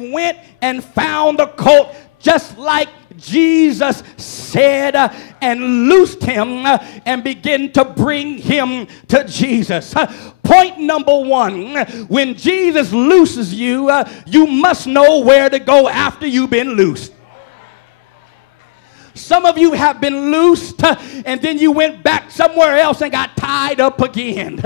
and went and found the colt just like Jesus said, and loosed him and began to bring him to Jesus. Point number one, when Jesus looses you, you must know where to go after you've been loosed. Some of you have been loosed and then you went back somewhere else and got tied up again.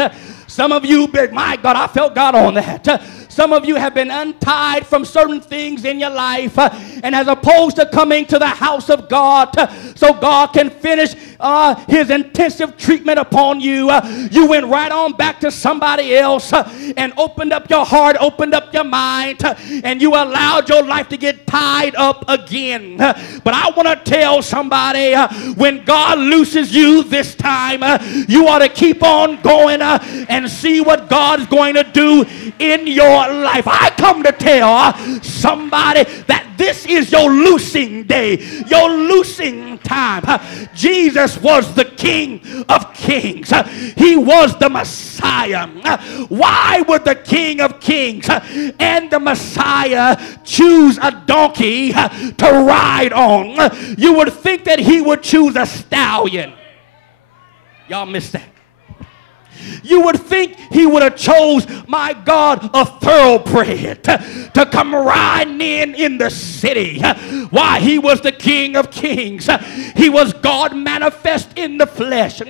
Some of you, my God, I felt God on that. Some of you have been untied from certain things in your life, and as opposed to coming to the house of God so God can finish his intensive treatment upon you, you went right on back to somebody else and opened up your heart, opened up your mind, and you allowed your life to get tied up again. But I want to tell somebody, when God looses you this time, you ought to keep on going and see what God is going to do in your life. I come to tell somebody that this is your loosing day, your loosing time. Jesus was the King of Kings. He was the Messiah. Why would the King of Kings and the Messiah choose a donkey to ride on? You would think that he would choose a stallion. Y'all missed that. You would think he would have chose, my God, a thoroughbred to come riding in the city. Why? He was the King of Kings. He was God manifest in the flesh.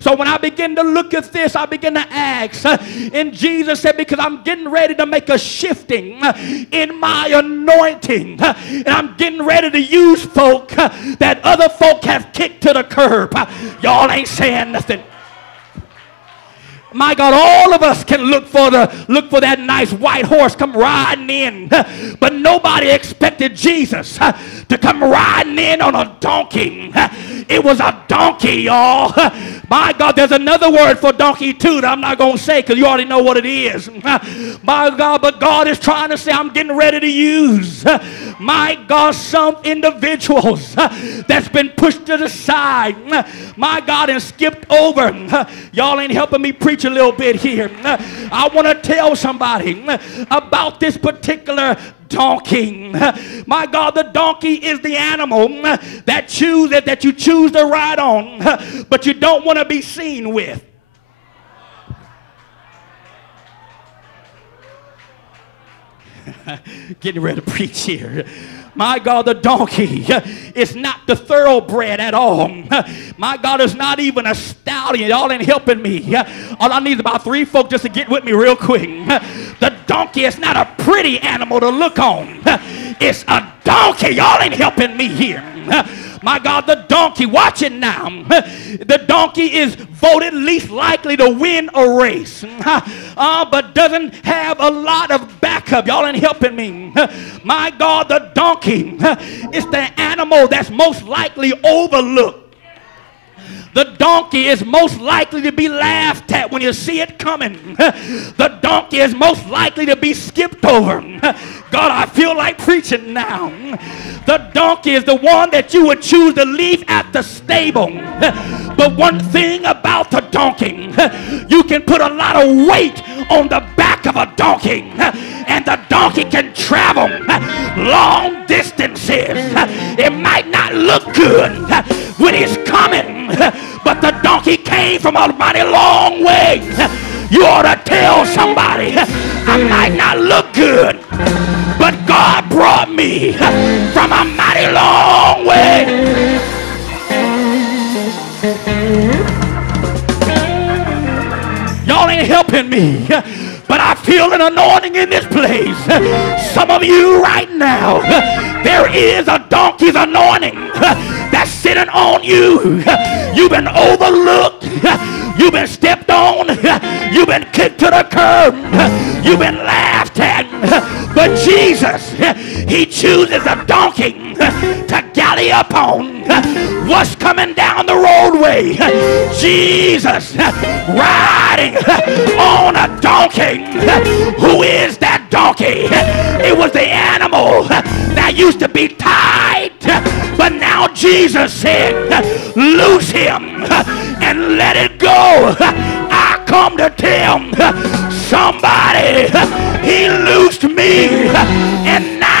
So when I begin to look at this, I begin to ask, and Jesus said, because I'm getting ready to make a shifting in my anointing, and I'm getting ready to use folk that other folk have kicked to the curb. Y'all ain't saying nothing. My God, all of us can look for that nice white horse come riding in, but nobody expected Jesus to come riding in on a donkey. It was a donkey, y'all. My God, there's another word for donkey too that I'm not going to say because you already know what it is. My God, but God is trying to say, I'm getting ready to use, my God, some individuals that's been pushed to the side, my God, and skipped over. Y'all ain't helping me preach a little bit here. I want to tell somebody about this particular donkey. My God, the donkey is the animal that you choose to ride on, but you don't want to be seen with. Getting ready to preach here. My God, the donkey is not the thoroughbred at all. My God, it's not even a stallion. Y'all ain't helping me. All I need is about 3 folk just to get with me real quick. The donkey is not a pretty animal to look on. It's a donkey. Y'all ain't helping me here. My God, the donkey, watch it now. The donkey is voted least likely to win a race, but doesn't have a lot of backup. Y'all ain't helping me. My God, the donkey is the animal that's most likely overlooked. The donkey is most likely to be laughed at when you see it coming. The donkey is most likely to be skipped over. God, I feel like preaching now. The donkey is the one that you would choose to leave at the stable. But one thing about the donkey, you can put a lot of weight on the back of a donkey, and the donkey can travel long distances. It might not look good when it's coming, but the donkey came from a mighty long way. You ought to tell somebody, I might not look good, but God brought me from a mighty long way. Y'all ain't helping me, but I feel an anointing in this place. Some of you right now, there is a donkey's anointing that's sitting on you. You've been overlooked. You've been stepped on. You've been kicked to the curb. You've been laughed at. But Jesus, he chooses a donkey to galley up on what's coming down the roadway. Jesus riding on a donkey. Who is that donkey? It was the animal that used to be tied, but now Jesus said, loose him and let it go. I come to tell somebody, he loosed me, and now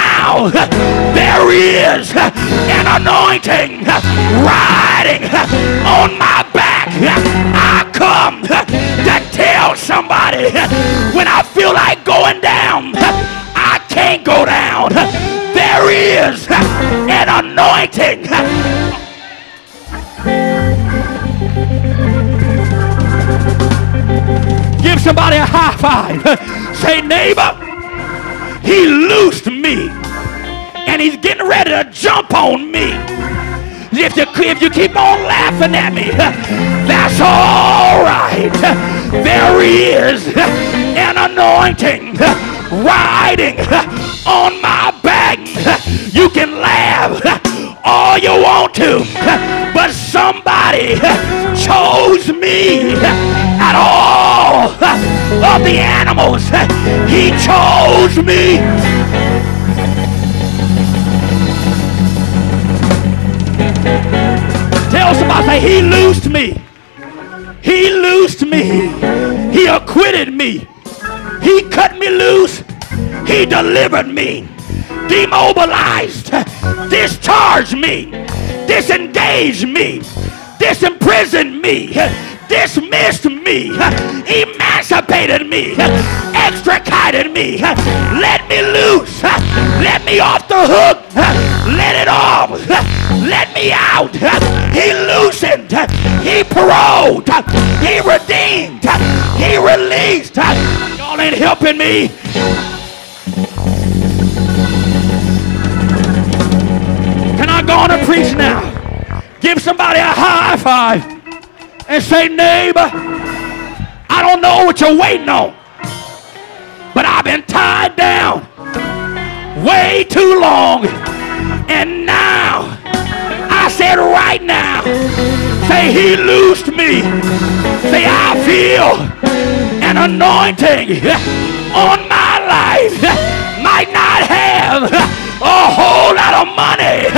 now there is an anointing riding on my back. I come to tell somebody when I feel like going down, I can't go down. There is an anointing. Give somebody a high five. Say, neighbor, he loosed me, and he's getting ready to jump on me. If you keep on laughing at me, that's all right. There is an anointing riding on my back. You can laugh all you want to, but somebody chose me out of all of the animals. He chose me. Tell somebody, say, he loosed me. He loosed me. He acquitted me. He cut me loose. He delivered me. Demobilized. Discharged me. Disengaged me. Disimprisoned me. Dismissed me. Emancipated me. Extricated me. Let me loose. Let me off the hook. Let it off. Let me out. He loosened. He paroled. He redeemed. He released. Y'all ain't helping me. Can I go on and preach now? Give somebody a high five and say, neighbor, I don't know what you're waiting on, but I've been tied down way too long, and now, I said right now, say he loosed me. Say I feel an anointing on my life. Might not have a whole lot of money,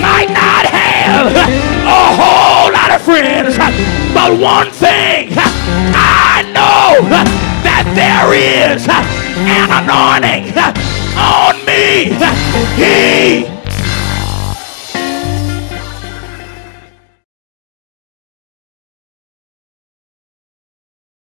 might not have a whole lot of friends, but one thing I know, that there is an anointing on me. He